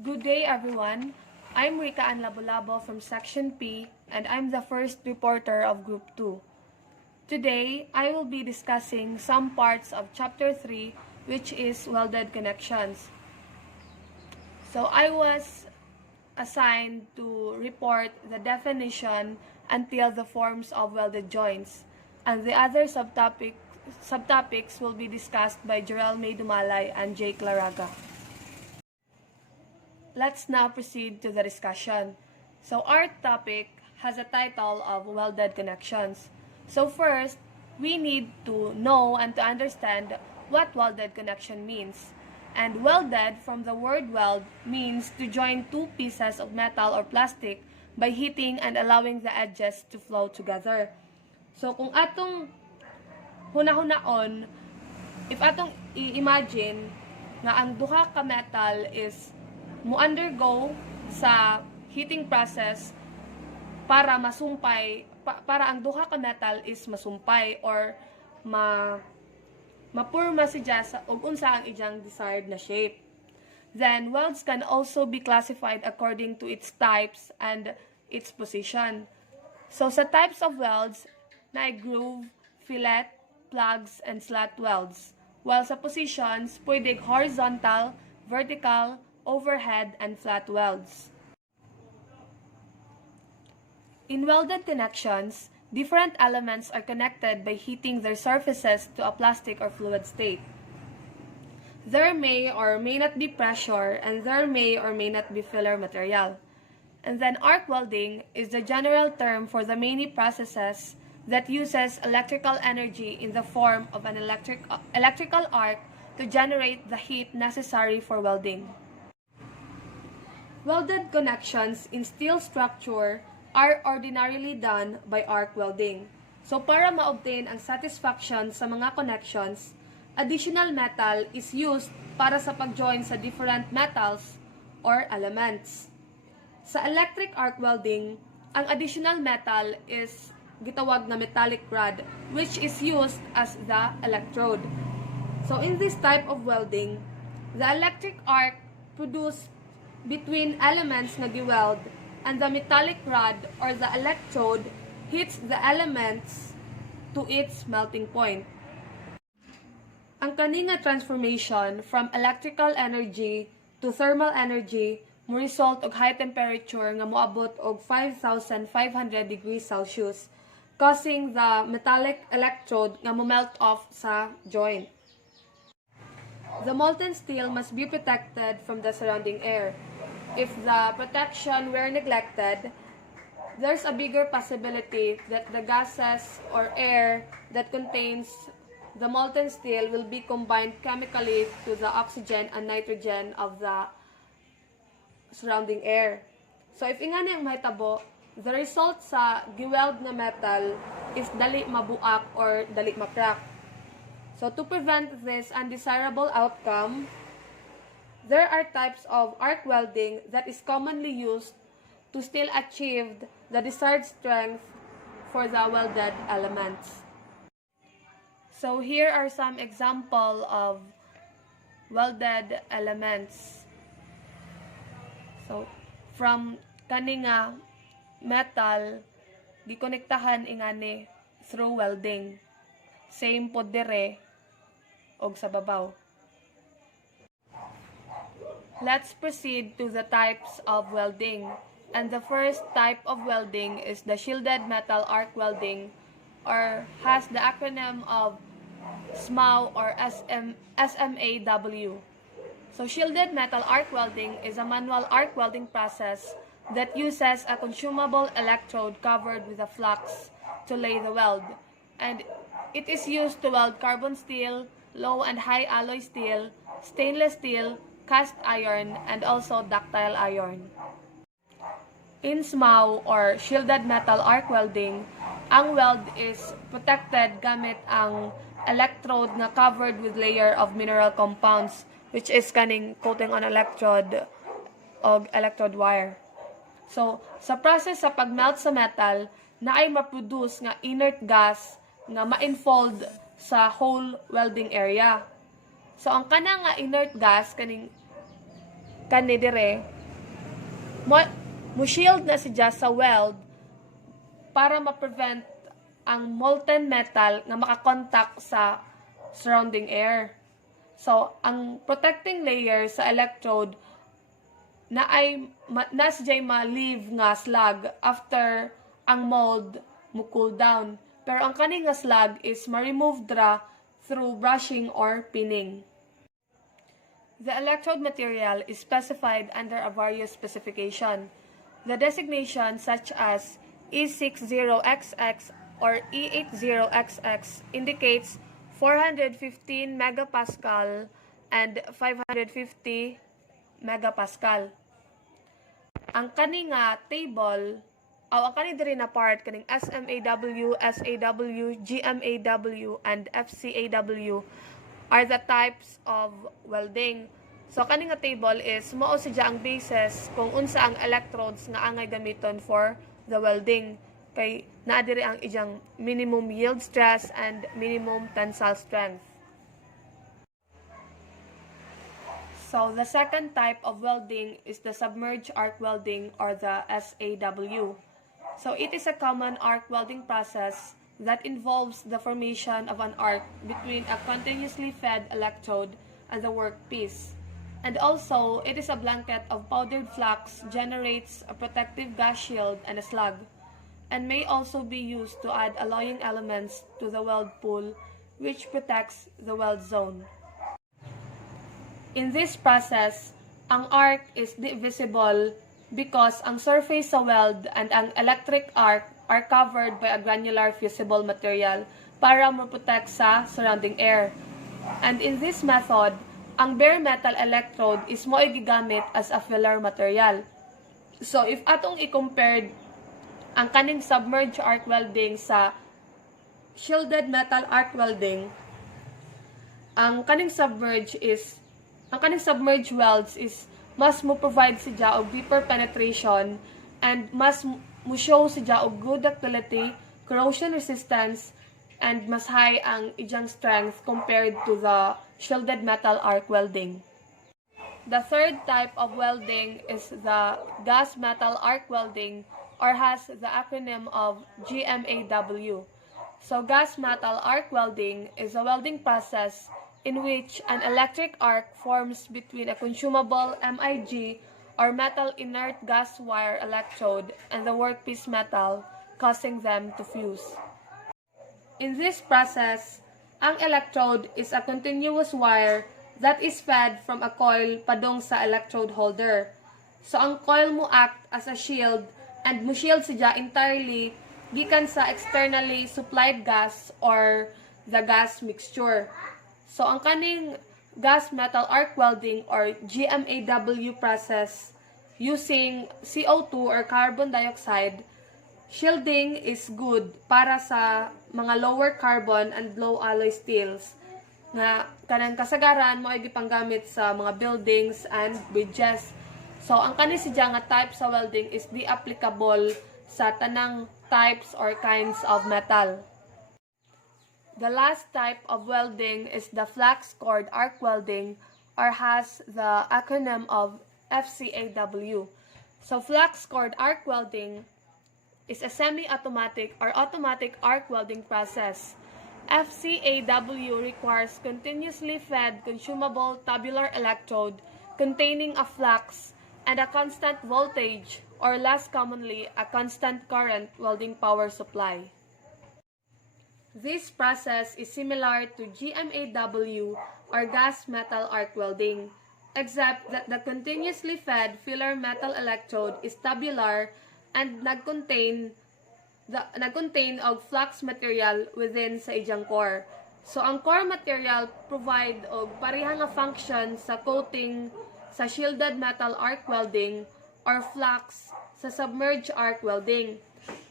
Good day, everyone. I'm Rika Ann Labolabo from Section P, and I'm the first reporter of Group 2. Today, I will be discussing some parts of Chapter 3, which is welded connections. So I was assigned to report the definition until the forms of welded joints, and the other subtopics will be discussed by Jorel May Dumalay and Jake Laraga. Let's now proceed to the discussion. So our topic has a title of welded connections. So first, we need to know and to understand what welded connection means. And welded, from the word weld, means to join two pieces of metal or plastic by heating and allowing the edges to flow together. So kung atong hunahunaon, if atong i-imagine nga ang duha ka metal is mo-undergo sa heating process para masumpay, para ang duha ka metal is masumpay or mapurma siya sa ug unsa ang iyang desired na shape. Then, welds can also be classified according to its types and its position. So, sa types of welds, na groove, fillet, plugs, and slot welds. While sa positions, pwede horizontal, vertical, overhead, and flat welds. In welded connections, different elements are connected by heating their surfaces to a plastic or fluid state. There may or may not be pressure, and there may or may not be filler material. And then arc welding is the general term for the many processes that uses electrical energy in the form of an electrical arc to generate the heat necessary for welding. Welded connections in steel structure are ordinarily done by arc welding. So para ma-obtain ang satisfaction sa mga connections, additional metal is used para sa pag-join sa different metals or elements. Sa electric arc welding, ang additional metal is gitawag na metallic rod, which is used as the electrode. So in this type of welding, the electric arc produced between elements na giweld, and the metallic rod or the electrode hits the elements to its melting point. Ang kani nga transformation from electrical energy to thermal energy mo result og high temperature nga moabot og 5,500 degrees Celsius, causing the metallic electrode nga mo melt off sa joint. The molten steel must be protected from the surrounding air. If the protection were neglected, there's a bigger possibility that the gases or air that contains the molten steel will be combined chemically to the oxygen and nitrogen of the surrounding air. So if ingani ang mahitabo, the result sa giweld na metal is dali mabuak or dali makrack. So to prevent this undesirable outcome, there are types of arc welding that is commonly used to still achieve the desired strength for the welded elements. So here are some example of welded elements. So from kani nga metal gikonektahan ingani through welding. Same pod dire og sa babaw. Let's proceed to the types of welding. And the first type of welding is the shielded metal arc welding, or has the acronym of SMAW or SMAW. So shielded metal arc welding is a manual arc welding process that uses a consumable electrode covered with a flux to lay the weld. And it is used to weld carbon steel, low and high alloy steel, stainless steel, cast iron, and also ductile iron. In SMAW or shielded metal arc welding, ang weld is protected gamit ang electrode na covered with layer of mineral compounds, which is kaning coating on electrode o electrode wire. So, sa process sa pagmelt sa metal, na ay maproduce nga inert gas nga ma-enfold sa whole welding area. So, ang kana nga inert gas, kaning kani dire mo shield na siya sa weld para ma-prevent ang molten metal nga makakontak sa surrounding air. So, ang protecting layer sa electrode na siya ma-leave nga slag after ang mold mo cool down. Pero ang kani nga slag is ma-remove dra through brushing or pinning. The electrode material is specified under a various specification. The designation such as E60XX or E80XX indicates 415 megapascal and 550 megapascal. Ang kani nga table ang kani diri na part kaning SMAW, SAW, GMAW and FCAW are the types of welding. So kani nga table is mao siya ang basis kung unsa ang electrodes nga angay gamiton for the welding. Kay naa diri ang iyang minimum yield stress and minimum tensile strength. So the second type of welding is the submerged arc welding or the SAW. So it is a common arc welding process that involves the formation of an arc between a continuously fed electrode and the workpiece. And also, it is a blanket of powdered flux generates a protective gas shield and a slug, and may also be used to add alloying elements to the weld pool, which protects the weld zone. In this process, ang arc is divisible because ang surface sa weld and ang electric arc are covered by a granular fusible material para mo-protect sa surrounding air. And in this method, ang bare metal electrode is mo gigamit as a filler material. So if atong i-compare ang kaning submerged arc welding sa shielded metal arc welding, ang kaning submerged welds is mas mo provide siya og deeper penetration and mas mo show siya og good ductility, corrosion resistance, and mas high ang iyang strength compared to the shielded metal arc welding. The third type of welding is the gas metal arc welding or has the acronym of GMAW. So gas metal arc welding is a welding process in which an electric arc forms between a consumable MIG or metal inert gas wire electrode and the workpiece metal, causing them to fuse. In this process, ang electrode is a continuous wire that is fed from a coil padong sa electrode holder. So ang coil mo act as a shield and mo shield siya entirely gikan sa externally supplied gas or the gas mixture. So ang kaning gas metal arc welding or GMAW process using CO2 or carbon dioxide, shielding is good para sa mga lower carbon and low alloy steels nga kanang kasagaran mo ay gipanggamit sa mga buildings and bridges. So ang kani siya nga type sa welding is di applicable sa tanang types or kinds of metal. The last type of welding is the flax cord arc welding or has the acronym of FCAW. So flax cord arc welding is a semi-automatic or automatic arc welding process. FCAW requires continuously fed consumable tubular electrode containing a flux and a constant voltage or less commonly a constant current welding power supply. This process is similar to GMAW or gas metal arc welding, except that the continuously fed filler metal electrode is tubular and nagcontain og flux material within sa iyang core. So ang core material provide og pareha nga function sa coating sa shielded metal arc welding or flux sa submerged arc welding.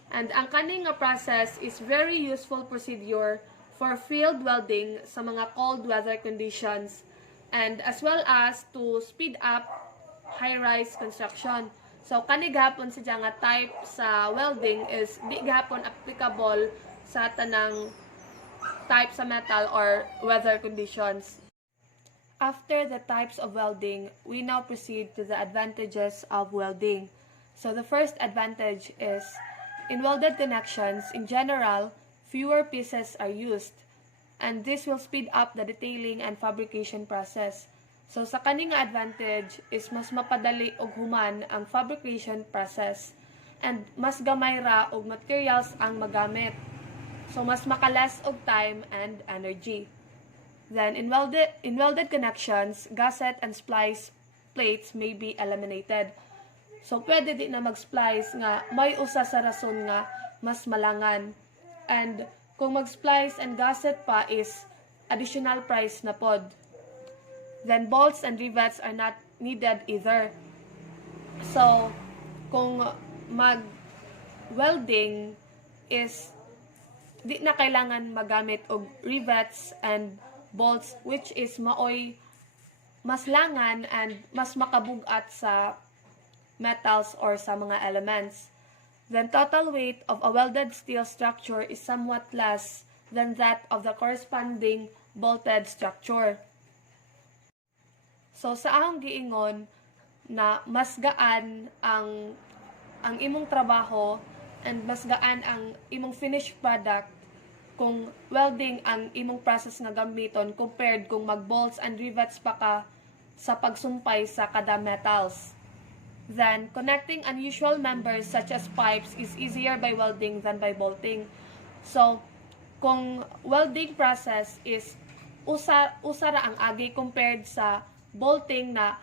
And ang kaning nga process is very useful procedure for field welding sa mga cold weather conditions and as well as to speed up high-rise construction. So kani gahapon siya nga type sa welding is di gahapon applicable sa tanang type sa metal or weather conditions. After the types of welding, we now proceed to the advantages of welding. So the first advantage is, in welded connections, in general, fewer pieces are used, and this will speed up the detailing and fabrication process. So sa kaning advantage is mas mapadali og human ang fabrication process, and mas gamay ra og materials ang magamit. So mas makalas og time and energy. Then, in welded connections, gasket and splice plates may be eliminated. So, pwede di na mag-splice nga may usa sa rason nga mas malangan. And, kung mag-splice and gasket pa is additional price na pod. Then, bolts and rivets are not needed either. So, kung mag-welding is di na kailangan magamit og rivets and bolts, which is maoy mas langan and mas makabugat sa metals or sa mga elements. Then total weight of a welded steel structure is somewhat less than that of the corresponding bolted structure. So sa akong giingon na mas gaan ang imong trabaho and mas gaan ang imong finished product kung welding ang imong process nga gamiton compared kung mag-bolts and rivets pa ka sa pagsumpay sa kada metals. Then, connecting unusual members such as pipes is easier by welding than by bolting. So, kung welding process is usara ang agi compared sa bolting na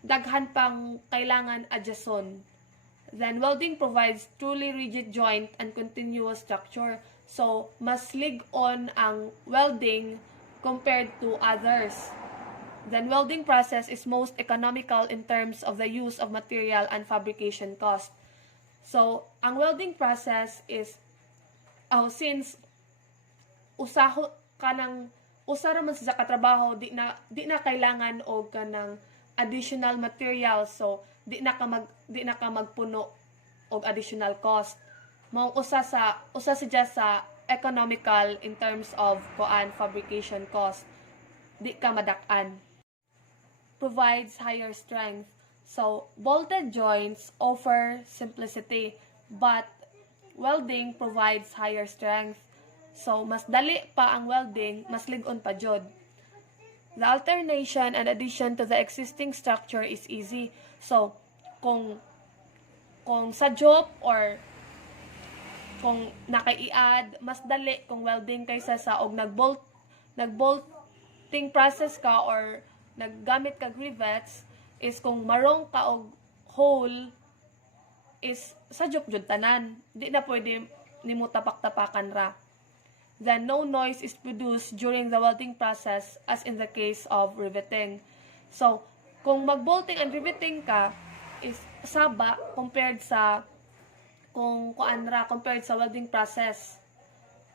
daghan pang kailangan adjuston. Then, welding provides truly rigid joint and continuous structure. So, mas lig-on ang welding compared to others. Then, welding process is most economical in terms of the use of material and fabrication cost. So, ang welding process is, since usara man sa katrabaho, di na kailangan og kanang additional material. So, di na ka magpuno og additional cost. Mao usa siya sa economical in terms of fabrication cost. Di ka madak-an. Provides higher strength. So, bolted joints offer simplicity, but welding provides higher strength. So, mas dali pa ang welding, mas lig-on pa jud. The alternation and addition to the existing structure is easy. So, kung sa job or kung naka-i-add, mas dali kung welding kaysa sa og nagbolting process ka or naggamit ka rivets, is kung marong ka og hole is sa job jud tanan, di na pwede nimo tapak-tapakan ra. Then no noise is produced during the welding process as in the case of riveting. So kung magbolting and riveting ka is saba compared sa compared sa welding process.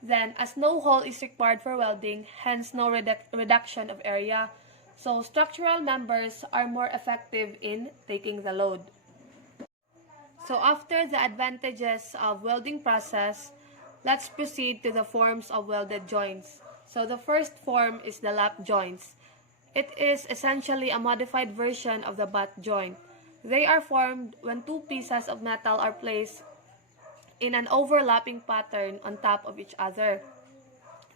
Then, as no hole is required for welding, hence no reduction of area. So, structural members are more effective in taking the load. So, after the advantages of welding process, let's proceed to the forms of welded joints. So, the first form is the lap joints. It is essentially a modified version of the butt joint. They are formed when two pieces of metal are placed in an overlapping pattern on top of each other.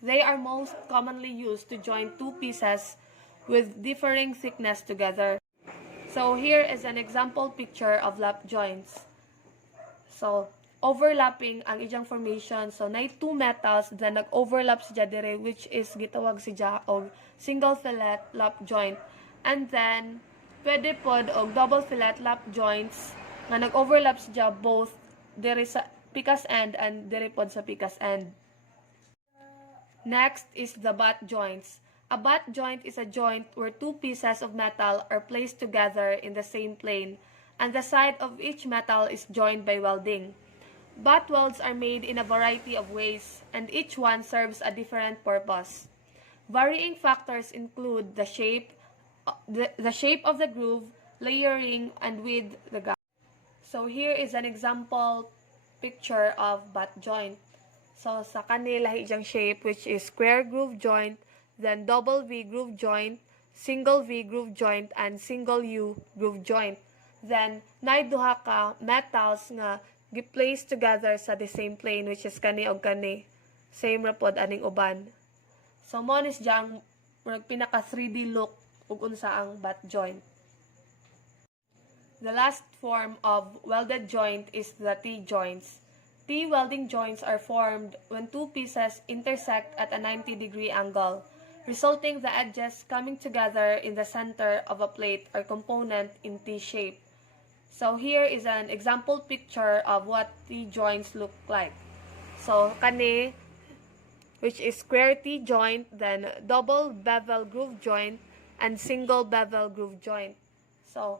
They are most commonly used to join two pieces with differing thickness together. So here is an example picture of lap joints. So overlapping ang ijang formation. So na two metals then nag-overlap siya dire, which is gitawag siya og single fillet lap joint. And then pwede pod og double fillet lap joints nga nag-overlap siya both dire sa pikas end and dire pod sa pikas end. Next is the butt joints. A butt joint is a joint where two pieces of metal are placed together in the same plane, and the side of each metal is joined by welding. Butt welds are made in a variety of ways, and each one serves a different purpose. Varying factors include the shape of the groove, layering, and width the gap. So here is an example picture of butt joint. So sa kanila ijang shape, which is square groove joint, then double V groove joint, single V groove joint and single U groove joint. Then nay duha ka metals nga gi-place together sa the same plane, which is kani og kani. Same ra pod aning uban. So mo ni siyang pinaka 3D look ug unsa ang butt joint. The last form of welded joint is the T-joints. T-welding joints are formed when two pieces intersect at a 90-degree angle, resulting the edges coming together in the center of a plate or component in T-shape. So here is an example picture of what T-joints look like. So kani, which is square T-joint, then double bevel groove joint, and single bevel groove joint. So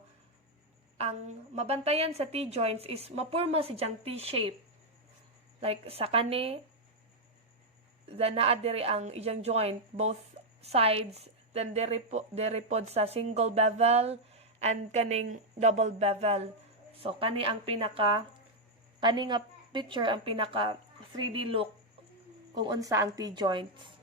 ang mabantayan sa T-joints is mapurma si diyang T-shape. Like sa kani, naa diri ang iyang joint, both sides, then diri pod sa single bevel and kaning double bevel. So kani ang kani nga picture ang pinaka 3D look kung unsa ang T-joints.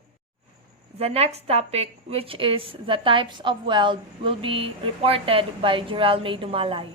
The next topic, which is the types of weld, will be reported by Jeralme Dumalay.